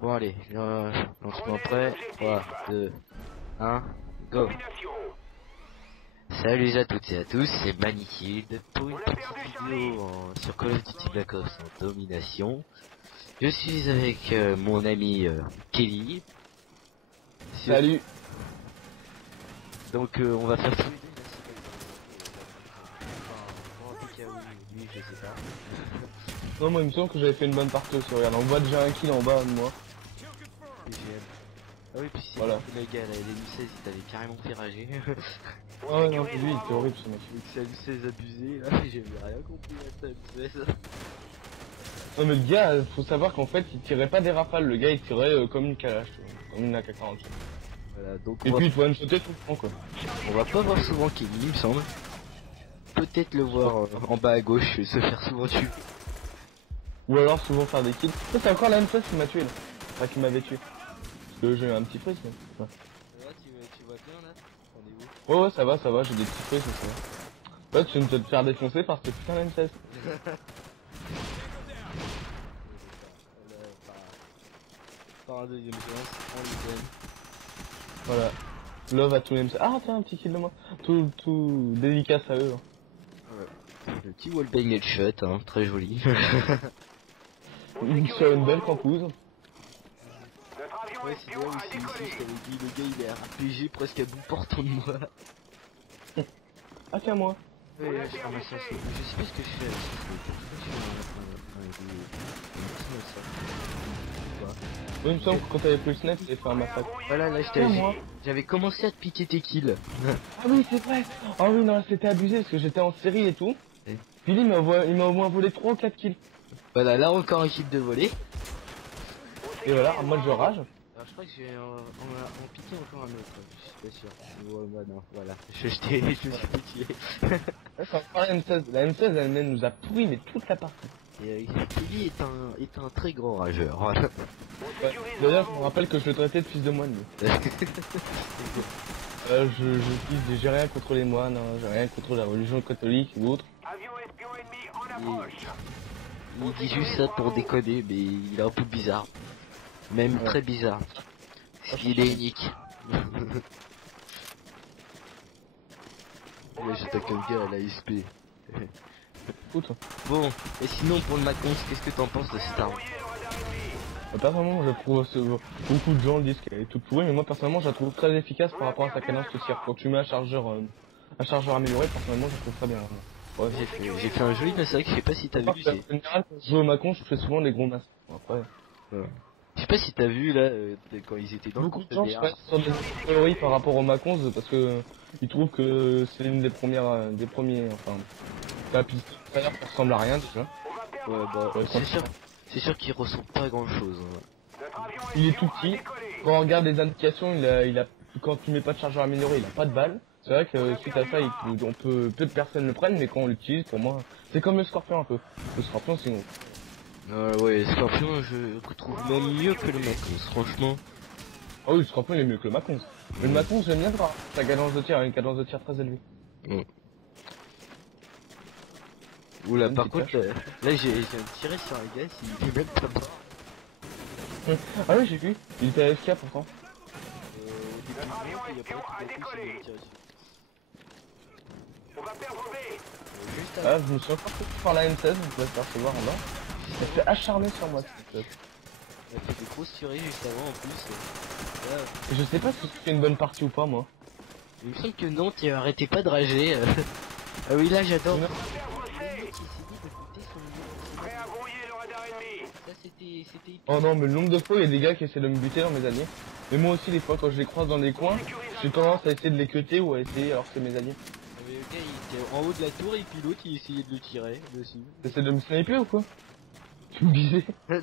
Bon allez, lancement prêt, 3, 2, 1, go. Salut à toutes et à tous, c'est Manikid pour une petite vidéo sur Call of Duty Black Ops en domination. Je suis avec mon ami Kelly. Salut. Donc on va faire tous les deux la cible. Lui, je sais pas. Non, moi il me semble que j'avais fait une bonne partie aussi. Regarde, on voit déjà un kill en bas de moi. Ah oui, puis c'est Voilà. le gars là, les M16 il t'avait carrément fait rager. Ah ouais, non, lui il était horrible ce mec. Avec sa M16 abusé, là, j'ai rien compris à sa M16. Non, mais le gars, faut savoir qu'en fait il tirait pas des rafales. Le gars il tirait comme une calache, tu vois, comme une AK-47. Voilà, donc Et puis il te one shotter tout le temps quoi. on va pas voir souvent Kelly, il me semble. Peut-être le voir en bas à gauche se faire souvent tuer. Ou alors souvent faire des kills. Ça, c'est encore la même chose qui m'a tué là. Enfin, qui m'avait tué. Parce que j'ai eu un petit freeze mais. Ouais. Là, tu vois bien là. On est où? Ouais, ouais, ça va, j'ai des petits freezes mais ça va. Ouais, tu viens de te faire défoncer par ce putain d'M16. Par un deuxième chance, on lui donne. Voilà. Love à tous les M16. Ah, tiens, un petit kill de moi. Tout dédicace à eux. Hein. Ouais. Le petit wallbang headshot, hein, très joli. Sur une belle campouse. Ouais, c'est là aussi, je t'avais dit, le gars il est RPG presque à bout portant de moi. Ah, tiens, moi. Ouais, là, je ramasse ça, je sais pas ce que je fais avec Oui, il me semble que quand t'avais pris le snap, t'avais fait un massacre. Voilà, là j'avais commencé à te piquer tes kills. Ah oui, c'est vrai. Ah oui, non, c'était abusé parce que j'étais en série et tout. Et Puis lui, il m'a au moins volé 3 ou 4 kills. voilà, là encore un kill de volée. Et voilà, moi je rage. Alors je crois que je vais en piquer encore un autre, je suis pas sûr. Ouais, bah non, voilà, je me suis fait tuer. Ouais, c'est encore la M16. La M16 elle nous a pourri, mais toute la partie. Et Kelly est un très grand rageur. Voilà. Ouais. D'ailleurs, je me rappelle que je le traitais de fils de moine. Lui. J'ai rien contre les moines, hein, j'ai rien contre la religion catholique ou autre. Il dit juste ça pour déconner, mais il est un peu bizarre. Même Ouais. très bizarre. Il est unique. Là j'attaque un gars à la SP. Écoute, Bon, et sinon pour le Macons, qu'est-ce que t'en penses de cette arme? personnellement, je trouve beaucoup de gens disent qu'elle est toute pourrie, mais moi personnellement, je la trouve très efficace par rapport à sa cadence de tir. Quand tu mets un chargeur amélioré, personnellement, je trouve très bien. Ouais. J'ai fait un joli massacre, je sais pas si t'as vu. En général, quand je joue au Macon, je fais souvent des gros masses. Bon, après, Je sais pas si t'as vu là, quand ils étaient dans beaucoup le de gens DR. sont des théories par rapport au Macon parce que ils trouvent que c'est une des premiers, enfin, la piste ça ressemble à rien déjà. Ouais, bah, Ouais, c'est sûr qu'il ressemble pas à grand chose. il est tout petit. Quand on regarde les indications, quand tu mets pas de chargeur amélioré, il a pas de balle. C'est vrai que suite à ça, peu de personnes le prennent, mais quand on l'utilise, pour moi, c'est comme le Scorpion un peu. Le Scorpion, c'est bon. Ouais, Scorpion, je trouve même mieux que le Macons, franchement. Ah oui, le Scorpion il est mieux que le Macon. Mais le Macon, j'aime bien voir sa cadence de tir, une cadence de tir très élevée. Oula, par contre, là j'ai tiré sur un gars, il est même pas mort. Ah oui, j'ai vu. Il était AFK pourtant. Au début, il y a pas tout à coup, il s'est mis à tirer dessus. Juste Ah, je me suis encore fait par la M16, vous pouvez faire se voir en bas. Elle s'est acharnée sur moi, cette chose. il a fait des grosses tueries juste avant en plus. Là, Je sais pas si c'était une bonne partie ou pas, moi. il me semble que non, tu arrêtais pas de rager. Ah oui, là j'adore. Non. Ça c'était Oh non, mais le nombre de fois, il y a des gars qui essaient de me buter dans mes alliés. Mais moi aussi, des fois, quand je les croise dans les coins, j'ai tendance à essayer de les cutter ou à essayer alors que c'est mes alliés. le gars il était en haut de la tour et puis l'autre il essayait de le tirer dessus. T'essaies de me sniper ou quoi? Tu me disais? Non,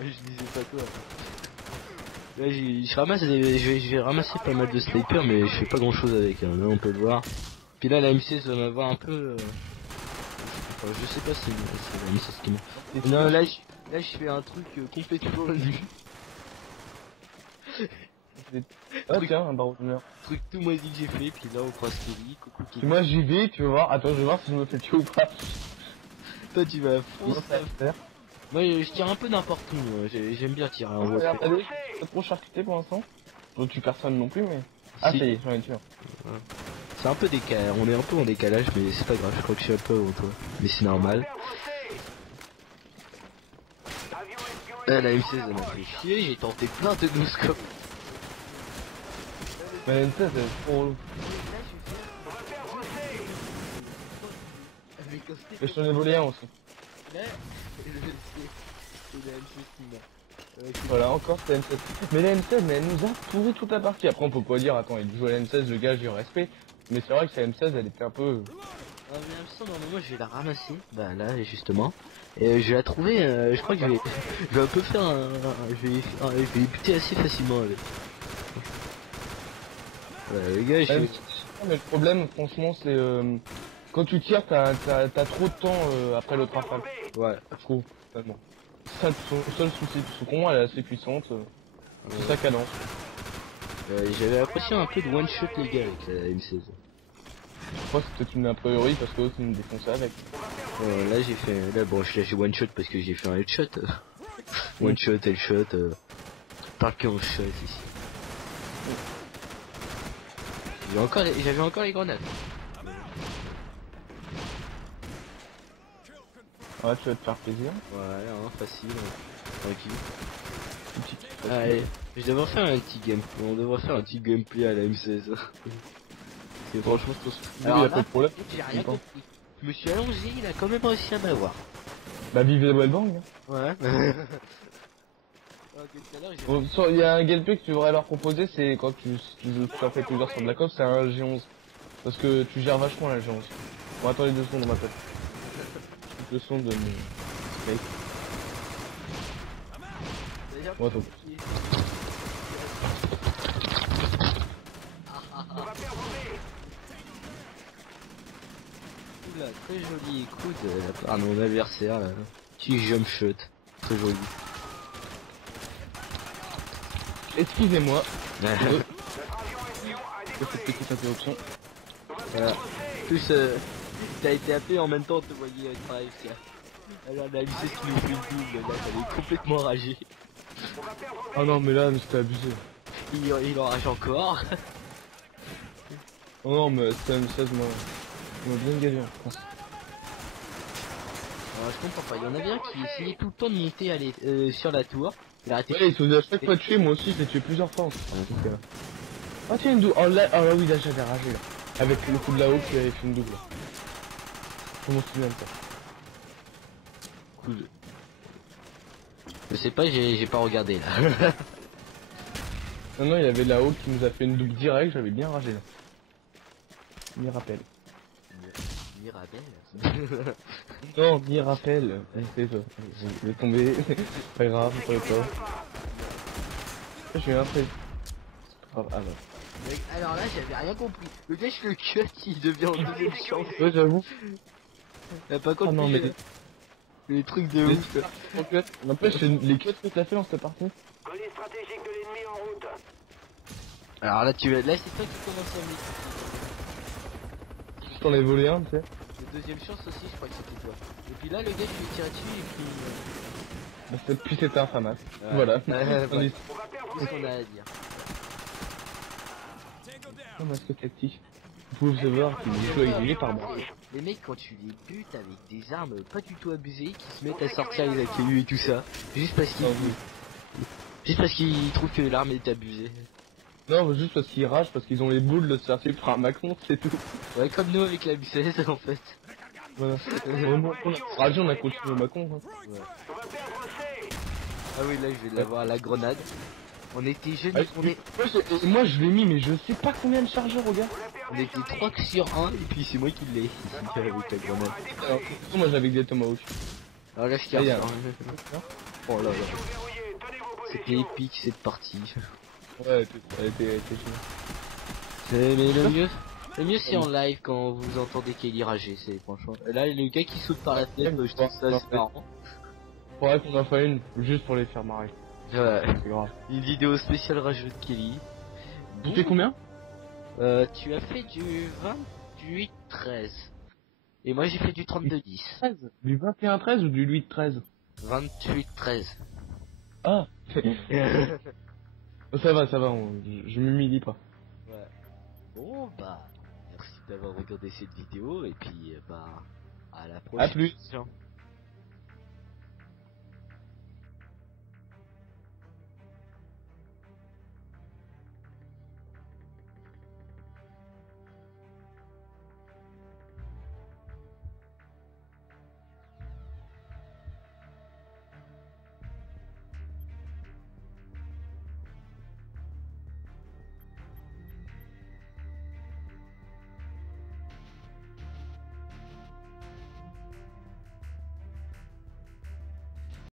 je disais pas toi. Là je vais ramasser pas mal de snipers mais je fais pas grand chose avec, hein. Là on peut le voir. Puis là la M16 va m'avoir un peu... Enfin, je sais pas si c'est la M16 qui m'a... Non là je fais un truc complètement nu. Ah tiens, un barreau d'honneur. Truc tout moisi que j'ai fait, puis là on croise Kelly, coucou Kelly. Moi j'y vais, tu vas voir. Attends, je vais voir si je me fais tuer ou pas. Toi tu vas Comment foncer. ça va faire? Moi, je tire un peu n'importe où. J'aime bien tirer en Regarde, voiture. t'as trop charcuté pour l'instant. On tue personne non plus, mais. Ah, Si. ça y est, j'en ai tué un. C'est un peu décalé, on est un peu en décalage, mais c'est pas grave, je crois que je suis un peu avant toi. Mais c'est normal. Ah, la M16 elle m'a fait chier, j'ai tenté plein de no-scope. Mais la M16, elle est trop relou. Et je t'en ai volé un aussi. Voilà, encore cette M16. Mais la M16, mais elle nous a pourri toute la partie. Après, on peut pas dire, attends, il joue à la M16, le gars, j'ai eu respect. Mais c'est vrai que sa M16, elle était un peu. Ah, mais il me semble, moi je vais la ramasser, bah là justement, et je vais la trouver, je crois que je vais un peu faire je vais y buter assez facilement avec. Les gars, Même si- Mais le problème, franchement, c'est quand tu tires, t'as trop de temps après l'autre rafale. ouais, Je trouve, totalement. C'est ça son seul souci, parce que pour moi, elle est assez puissante. C'est sa cadence. j'avais l'impression un peu de one shot les gars avec la M16. Je crois que c'est peut-être une a priori, parce que l'autre, il me défonçait avec. Là j'ai fait, là bon je l'ai one shot parce que j'ai fait un headshot. One shot, headshot, pas qu'un shot ici. J'avais encore les grenades. Ouais, tu vas te faire plaisir. Voilà, hein, facile, tranquille. Petit- Allez, je devrais faire un petit gameplay. On devrait faire un petit gameplay à la M16. C'est franchement trop. Il y a pas de problème. j'ai rien compris. Je me suis allongé, il a quand même réussi à m'avoir. Bah, vive les wellbang. Ouais. Bon, il y a un gameplay que tu devrais leur proposer, c'est quand tu as fait plusieurs sur Black Ops, c'est un G11. Parce que tu gères vachement la G11. Bon, attendez 2 secondes, on m'appelle. Le son de mon mec. Bon, attends. Oula, très joli coup de la part de mon adversaire là. Petit jump shot. Très joli. Excusez-moi Voilà. de cette petite interruption. Plus, t'as été appelé en même temps, on te voyait travailler. Alors la M16 qui nous fait une double, là, t'avais complètement ragé. Ah non, mais là, mais c'était abusé. Il enrage encore. Oh non, mais c'était une 16, moi. On m'a bien gagné en France. Alors, je comprends pas, il y en avait un qui essayait tout le temps de monter sur la tour. Il a arrêté. Ouais, ils se faisaient à chaque fois tuer, moi aussi, je l'ai tué plusieurs fois en fait. Ah tiens, une double. Oh là, oui, là, j'avais ragé là. Avec le coup de la haut qui avait fait une double. Je m'en souviens de ça. Cool. Je sais pas, j'ai pas regardé là. Non, non, il y avait la haut qui nous a fait une double directe, j'avais bien ragé là. M'y rappelle. Mirabelle. Non, m'y rappelle. C'est ça. Je vais tomber. Pas grave, pas pas. Je suis un fait. C'est pas grave, ah bah. Mec, alors là, j'avais rien compris. Le gars, je le cut, il devient en deuxième chance. Ouais, j'avoue. T'as pas compris Ah non, mais les trucs de ouf. N'empêche, les cuts que t'as fait dans cette partie. Colis stratégique de l'ennemi en route. Alors là, là, c'est toi qui commence à mettre. Je t'en ai volé un, tu sais. Le deuxième chance aussi, je crois que c'était toi. Et puis là, le gars, je lui tire dessus et puis. Puis c'était un famas. Ouais. Voilà. Ouais, On ouais. est C'est ce qu'on a à dire. un masque tactique. Vous pouvez voir qu'il joue avec des par moi. Les mecs, quand tu les butes avec des armes pas du tout abusées, qui se mettent à sortir les AKU et tout ça, juste parce qu'ils trouvent que l'arme est abusée. Non, mais juste parce qu'ils ragent, parce qu'ils ont les boules de se faire tuer par un Macron, c'est tout. Ouais, comme nous avec la B16 en fait. Voilà. Vraiment, on a ragé, on a continué au Macron. Hein. Ouais. Ah oui, là je vais l'avoir à la grenade. On était jeunes, Moi je l'ai mis, mais je sais pas combien de chargeurs, regarde. on était 3 sur 1 et puis c'est moi qui l'ai avec la grenade. Alors, moi j'avais des Tomahawk. Alors là je Ah, tire. y a- Oh là là. C'était épique cette partie. Ouais, elle était géniale. Mais le mieux c'est en live quand vous entendez Kelly rager, c'est franchement. Là le gars qui saute par la fenêtre, je trouve ça c'est marrant. Faudrait qu'on en fasse une, juste pour les faire marrer. Ouais. C'est grave. Une vidéo spéciale rageux de Kelly. Tu fais combien? Tu as fait du 28-13. Et moi j'ai fait du 32-10. 13. Du 21-13 ou du 8-13? 28-13. Ah. Ça va, je m'humilie pas. Ouais. Bon bah, merci d'avoir regardé cette vidéo et puis bah à la prochaine. À plus.